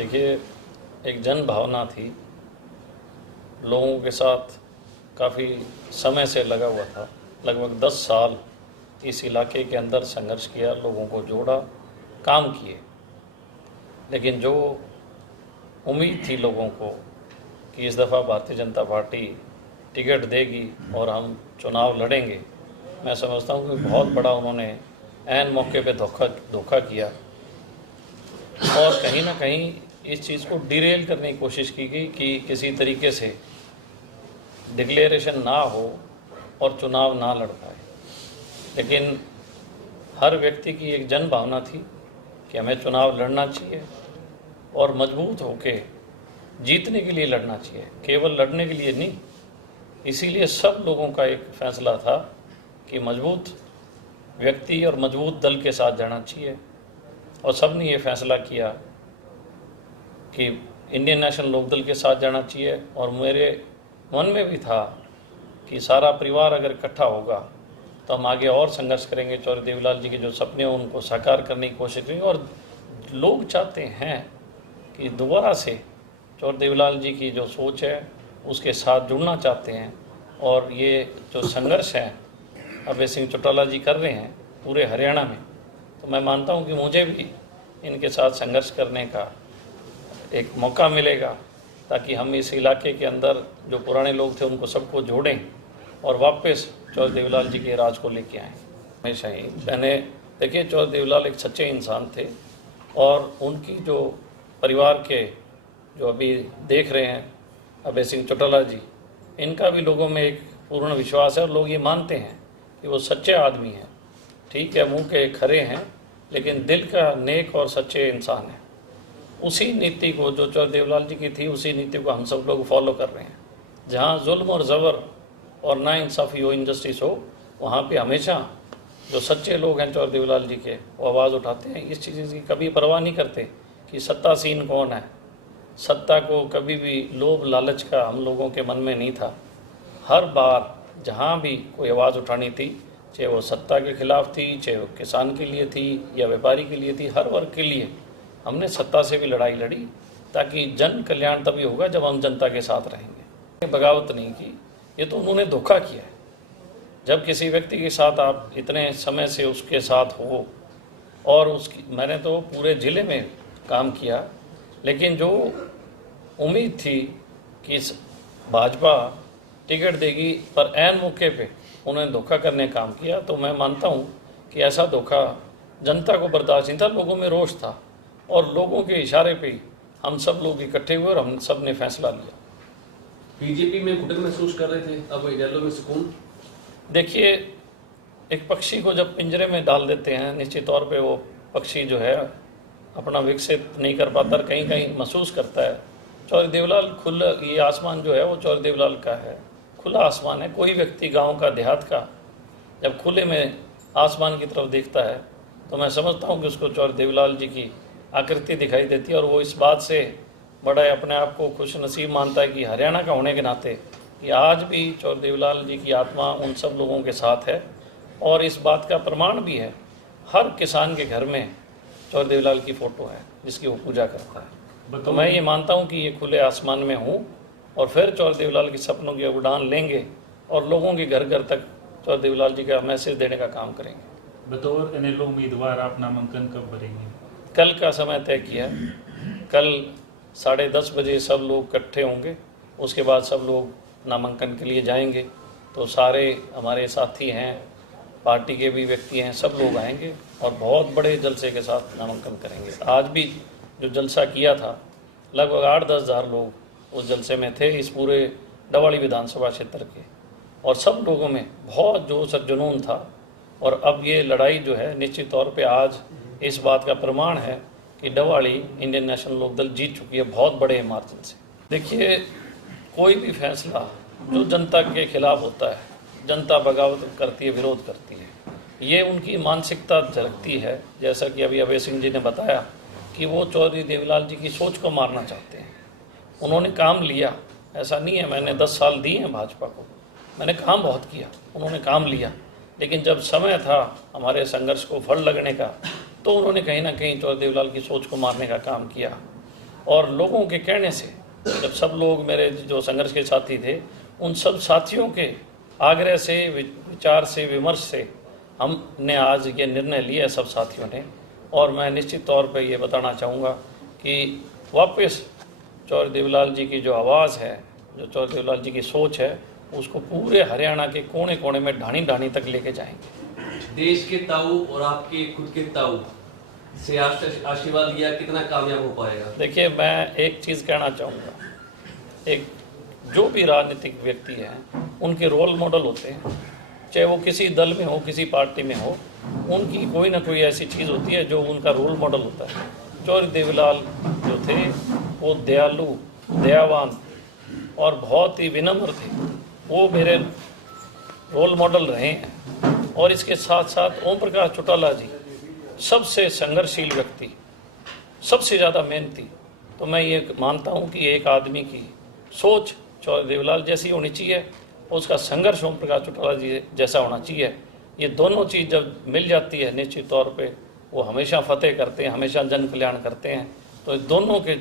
देखिए, एक जन भावना थी, लोगों के साथ काफ़ी समय से लगा हुआ था। लगभग 10 साल इस इलाके के अंदर संघर्ष किया, लोगों को जोड़ा, काम किए। लेकिन जो उम्मीद थी लोगों को कि इस दफ़ा भारतीय जनता पार्टी टिकट देगी और हम चुनाव लड़ेंगे, मैं समझता हूँ कि बहुत बड़ा उन्होंने ऐन मौके पे धोखा किया और कहीं ना कहीं इस चीज़ को डिरेल करने की कोशिश की गई कि किसी तरीके से डिक्लेरेशन ना हो और चुनाव ना लड़ पाए। लेकिन हर व्यक्ति की एक जन भावना थी कि हमें चुनाव लड़ना चाहिए और मजबूत होके जीतने के लिए लड़ना चाहिए, केवल लड़ने के लिए नहीं। इसीलिए सब लोगों का एक फैसला था कि मजबूत व्यक्ति और मजबूत दल के साथ जाना चाहिए और सब ने ये फैसला किया कि इंडियन नेशनल लोकदल के साथ जाना चाहिए। और मेरे मन में भी था कि सारा परिवार अगर इकट्ठा होगा तो हम आगे और संघर्ष करेंगे, चौधरी देवीलाल जी के जो सपने हैं उनको साकार करने की कोशिश करेंगे। और लोग चाहते हैं कि दोबारा से चौधरी देवीलाल जी की जो सोच है उसके साथ जुड़ना चाहते हैं। और ये जो संघर्ष है अभय सिंह चौटाला जी कर रहे हैं पूरे हरियाणा में, तो मैं मानता हूं कि मुझे भी इनके साथ संघर्ष करने का एक मौका मिलेगा ताकि हम इस इलाके के अंदर जो पुराने लोग थे उनको सबको जोड़ें और वापस चौधरी देवीलाल जी के राज को लेके आएँ। हमेशा ही मैंने देखिए, चौधरी देवीलाल एक सच्चे इंसान थे और उनकी जो परिवार के जो अभी देख रहे हैं अभय सिंह चौटाला जी, इनका भी लोगों में एक पूर्ण विश्वास है और लोग ये मानते हैं कि वो सच्चे आदमी हैं। ठीक है, मुंह के खरे हैं लेकिन दिल का नेक और सच्चे इंसान है। उसी नीति को जो चौधरी देवीलाल जी की थी, उसी नीति को हम सब लोग फॉलो कर रहे हैं। जहाँ जुल्म और ज़बर और नाइंसाफ़ी हो, इनजस्टिस हो, वहाँ पे हमेशा जो सच्चे लोग हैं चौधरी देवीलाल जी के, वो आवाज़ उठाते हैं। इस चीज़ की कभी परवाह नहीं करते कि सत्तासीन कौन है। सत्ता को कभी भी लोभ लालच का हम लोगों के मन में नहीं था। हर बार जहाँ भी कोई आवाज़ उठानी थी, चाहे वो सत्ता के खिलाफ थी, चाहे वो किसान के लिए थी या व्यापारी के लिए थी, हर वर्ग के लिए हमने सत्ता से भी लड़ाई लड़ी ताकि जन कल्याण तभी होगा जब हम जनता के साथ रहेंगे। बगावत नहीं की, ये तो उन्होंने धोखा किया है। जब किसी व्यक्ति के साथ आप इतने समय से उसके साथ हो, और उसकी मैंने तो पूरे ज़िले में काम किया, लेकिन जो उम्मीद थी कि भाजपा टिकट देगी पर ऐन मौके पे उन्होंने धोखा करने का काम किया, तो मैं मानता हूँ कि ऐसा धोखा जनता को बर्दाश्त नहीं था। लोगों में रोष था और लोगों के इशारे पे हम सब लोग इकट्ठे हुए और हम सब ने फैसला लिया। बीजेपी में घुटन महसूस कर रहे थे, अब इनेलो में सुकून। देखिए, एक पक्षी को जब पिंजरे में डाल देते हैं, निश्चित तौर पे वो पक्षी जो है अपना विकसित नहीं कर पाता, कहीं कहीं महसूस करता है। चौधरी देवीलाल खुला, ये आसमान जो है वो चौधरी देवीलाल का है, खुला आसमान है। कोई व्यक्ति गांव का, देहात का जब खुले में आसमान की तरफ देखता है तो मैं समझता हूं कि उसको चौधरी देवीलाल जी की आकृति दिखाई देती है। और वो इस बात से बड़ा अपने आप को खुश नसीब मानता है कि हरियाणा का होने के नाते कि आज भी चौधरी देवीलाल जी की आत्मा उन सब लोगों के साथ है। और इस बात का प्रमाण भी है, हर किसान के घर में चौधरी देवीलाल की फ़ोटो है जिसकी वो पूजा करता है। तो मैं ये मानता हूँ कि ये खुले आसमान में हूँ और फिर चौधरी देवीलाल के सपनों की उड़ान लेंगे और लोगों के घर घर तक चौधरी देवीलाल जी का मैसेज देने का काम करेंगे। बतौर इनेलो उम्मीदवार आप नामांकन कब भरेंगे? कल का समय तय किया है। कल 10:30 बजे सब लोग इकट्ठे होंगे, उसके बाद सब लोग नामांकन के लिए जाएंगे। तो सारे हमारे साथी हैं, पार्टी के भी व्यक्ति हैं, सब लोग आएंगे और बहुत बड़े जलसे के साथ नामांकन करेंगे। आज भी जो जलसा किया था, लगभग 8-10 हज़ार लोग उस जलसे में थे, इस पूरे डवाड़ी विधानसभा क्षेत्र के। और सब लोगों में बहुत जोश और जुनून था। और अब ये लड़ाई जो है निश्चित तौर पे आज इस बात का प्रमाण है कि डवाड़ी इंडियन नेशनल लोकदल जीत चुकी है बहुत बड़े मार्जिन से। देखिए, कोई भी फैसला जो जनता के खिलाफ होता है, जनता बगावत करती है, विरोध करती है, ये उनकी मानसिकता झलकती है। जैसा कि अभी अभय सिंह जी ने बताया कि वो चौधरी देवीलाल जी की सोच को मारना चाहते हैं। उन्होंने काम लिया, ऐसा नहीं है मैंने 10 साल दिए हैं भाजपा को, मैंने काम बहुत किया, उन्होंने काम लिया। लेकिन जब समय था हमारे संघर्ष को फल लगने का, तो उन्होंने कहीं ना कहीं चौधरी देवीलाल की सोच को मारने का काम किया। और लोगों के कहने से, जब सब लोग मेरे जो संघर्ष के साथी थे, उन सब साथियों के आग्रह से, विचार से, विमर्श से हमने आज ये निर्णय लिया सब साथियों ने। और मैं निश्चित तौर पे ये बताना चाहूँगा कि वापस चौधरी देवीलाल जी की जो आवाज़ है, जो चौधरी देवीलाल जी की सोच है, उसको पूरे हरियाणा के कोने कोने में ढाणी ढाणी तक लेके जाएंगे। देश के ताऊ और आपके खुद के ताऊ से आशीर्वाद लिया, कितना कामयाब हो पाएगा? देखिए, मैं एक चीज़ कहना चाहूँगा, एक जो भी राजनीतिक व्यक्ति हैं उनके रोल मॉडल होते हैं, चाहे वो किसी दल में हो, किसी पार्टी में हो, उनकी कोई ना कोई ऐसी चीज़ होती है जो उनका रोल मॉडल होता है। चौधरी देवीलाल जो थे वो दयालु, दयावान और बहुत ही विनम्र थे, वो मेरे रोल मॉडल रहे हैं। और इसके साथ साथ ओम प्रकाश चौटाला जी सबसे संघर्षशील व्यक्ति, सबसे ज़्यादा मेहनती। तो मैं ये मानता हूँ कि एक आदमी की सोच चौधरी देवीलाल जैसी होनी चाहिए, उसका संघर्ष ओम प्रकाश चौटाला जी जैसा होना चाहिए। ये दोनों चीज़ जब मिल जाती है, निश्चित तौर पे वो हमेशा फतेह करते हैं, हमेशा जन कल्याण करते हैं। तो दोनों के